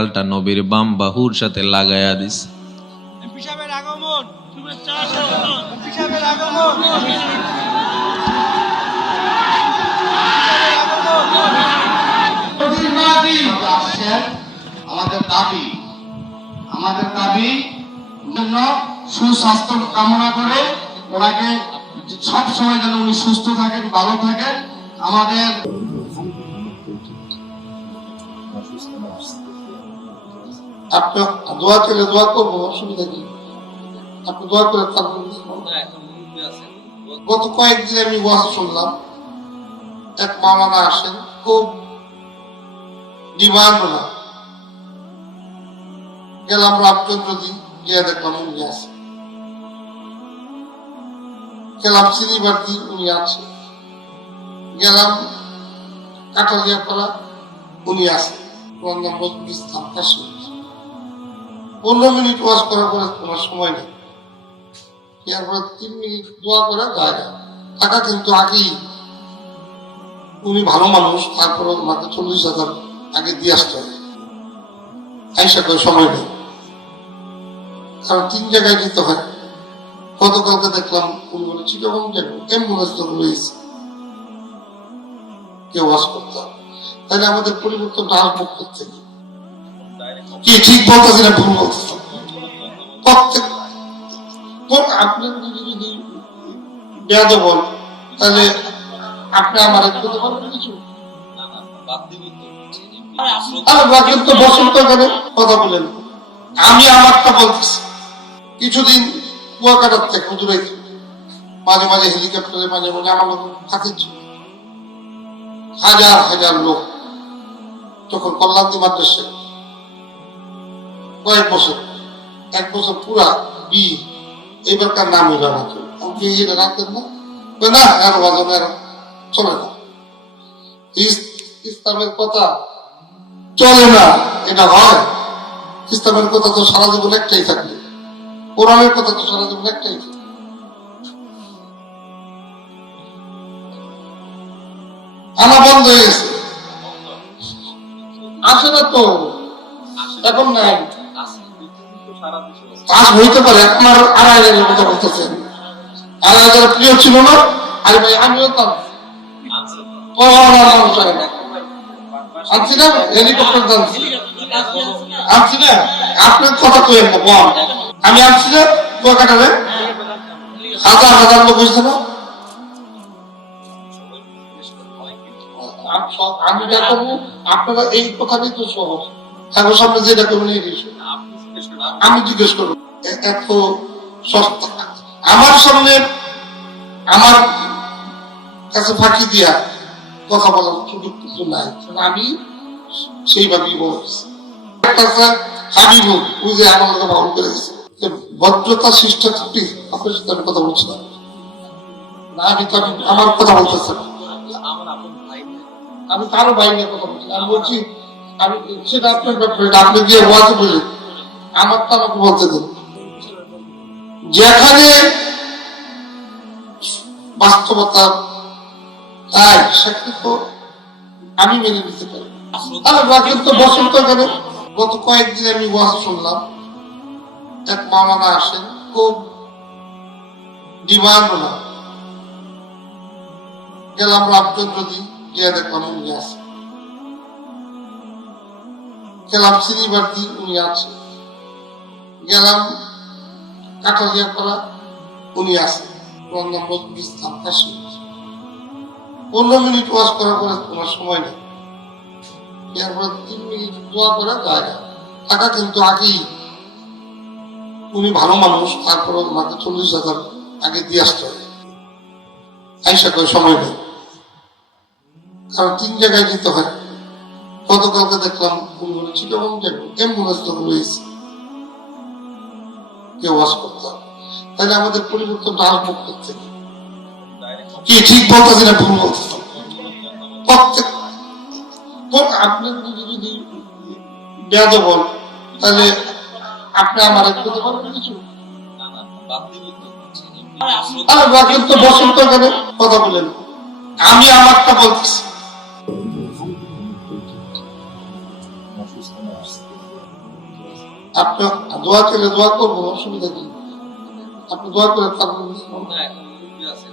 গালটা নবীর বাম বাহুর সাথে লাগায়া দিস। আমাদের দাবি জন্য সুস্বাস্থ্য কামনা করে ওনাকে সব সময় যেন উনি সুস্থ থাকেন, ভালো থাকেন। আমাদের আপনি দোয়া করে দোয়া করবো, অসুবিধা কি? আপনি দোয়া করে গত কয়েকদিন আমি ওয়াজ শুনলাম, এক মাওলানা আসেন, খুব ডিমান্ড না, গেলাম রামচন্দ্র দিন গিয়ে দেখলাম উনি আছে, গেলাম সিনিবার্দি উনি আছে, গেলাম কাটালিয়া পাড়া উনি আছে, 15 মিনিট ওয়াজ করার পরে তোমার সময় নেই, এরপরে 3 মিনিট দোয়া করে যায় না টাকা, কিন্তু আগেই উনি ভালো মানুষ, তারপরে ওনাকে 40,000 আগে দিয়ে আসতে হবে, আইসা করে সময় নেই, কারণ 3 জায়গায় যেতে হয়। গতকালকে দেখলাম উনি বলে চিটাগং যাবো, অ্যাম্বুলেন্স তো রয়েছে, কেউ ওয়াজ করতে হবে। তাহলে আমাদের পরিবর্তনটা আসবো থেকে কি ঠিক বলতেছি না ভুল বলতেছি? প্রত্যেক আপনি যদি বেয়াদ বল, তাহলে আপনি আমার করতে পারবেন কিছু? তো বসন্ত এখানে কথা বলেন, আমি আমারটা বলতেছি। কিছুদিন কুয়াকাটার থেকে দূরে মাঝে মাঝে হেলিকপ্টারে মাঝে মাঝে আমার লোক হাতে ছিল, হাজার হাজার লোক, তখন কল্যাণী মাদ্রাসা কয়েক বছর, 1 বছর পুরা বি, এবারকার নাম হইল না, আপনি এটা রাখতেন না, না আরো বাজন চলে না, ইসলামের কথা চলে না, এটা হয়? ইসলামের কথা তো সারা জীবন একটাই থাকবে, কোরআনের কথা তো সারা জীবন একটাই থাকবে। আনা বন্ধ হয়ে গেছে, আসে না তো এখন, নাই পাস হইতে পারে। আপনার 2,500 কথা বলতেছেন, 2,500 প্রিয় ছিল না? আরে ভাই আমিও তো আনছি না, হেলিকপ্টার আনছি না, আপনার কথা কই কম, আমি আনছি না কুয়াকাটারে, হাজার হাজার লোক হয়েছে না। আমি যা করবো আপনারা এই কথাটাই তো সহজ, এখন সামনে যেটা করবেন এই বিষয় আমি জিজ্ঞেস করবো, এত সস্তা আমার সামনে আমার কাছে ফাঁকি দিয়া কথা বলার সুযোগ কিছু নাই, আমি সেইভাবেই বলছি। হাবিবুল বুঝে আমার লোক ভালো করে গেছে, ভদ্রতা শিষ্টাচারী আপনার সাথে আমি কথা বলছি না, আমি তো আমার কথা বলতেছি না, আমি কারো ভাই নিয়ে কথা বলছি, আমি বলছি আমি সেটা আপনার ব্যাপারে, আপনি গিয়ে ওয়াজে বলি, আমার তো আমাকে বলতে দিন, যেখানে বাস্তবতা তাই সেখানে তো আমি মেনে নিতে পারি। তো বসন্ত এখানে গত কয়েকদিন আমি ওয়াজ শুনলাম, এক মাওলানা আসেন, খুব ডিমান্ড না, গেলাম রামচন্দ্র দিন গিয়ে দেখলাম উনি আছে, গেলাম সিনিবার্দি উনি আছে, গেলাম কাটালিয়া পাড়া উনি আছে, 15 মিনিট ওয়াজ করার পরে তোমার সময় নেই, এরপরে 3 মিনিট দোয়া করে যায় না টাকা, কিন্তু আগেই উনি ভালো মানুষ, তারপরে ওনাকে 40,000 আগে দিয়ে আসতে হবে, আইসা করে সময় নেই, কারণ 3 জায়গায় যেতে হয়। গতকালকে দেখলাম উনি বলে চিটাগং যাবো, অ্যাম্বুলেন্স তো রয়েছে, কেউ ওয়াজ করতে হবে। তাহলে আমাদের পরিবর্তনটা আসবো থেকে কি ঠিক বলতেছি না ভুল বলতেছি? প্রত্যেক আপনি যদি বেয়াদ বল, তাহলে আপনি আমার করতে পারবেন কিছু? তো বসন্ত এখানে কথা বলেন, আমি আমারটা বলতেছি। আপনি দোয়া চাইলে দোয়া করবো, অসুবিধা কি? আপনি দোয়া করে তারপর না, এখন মুরব্বি আছেন।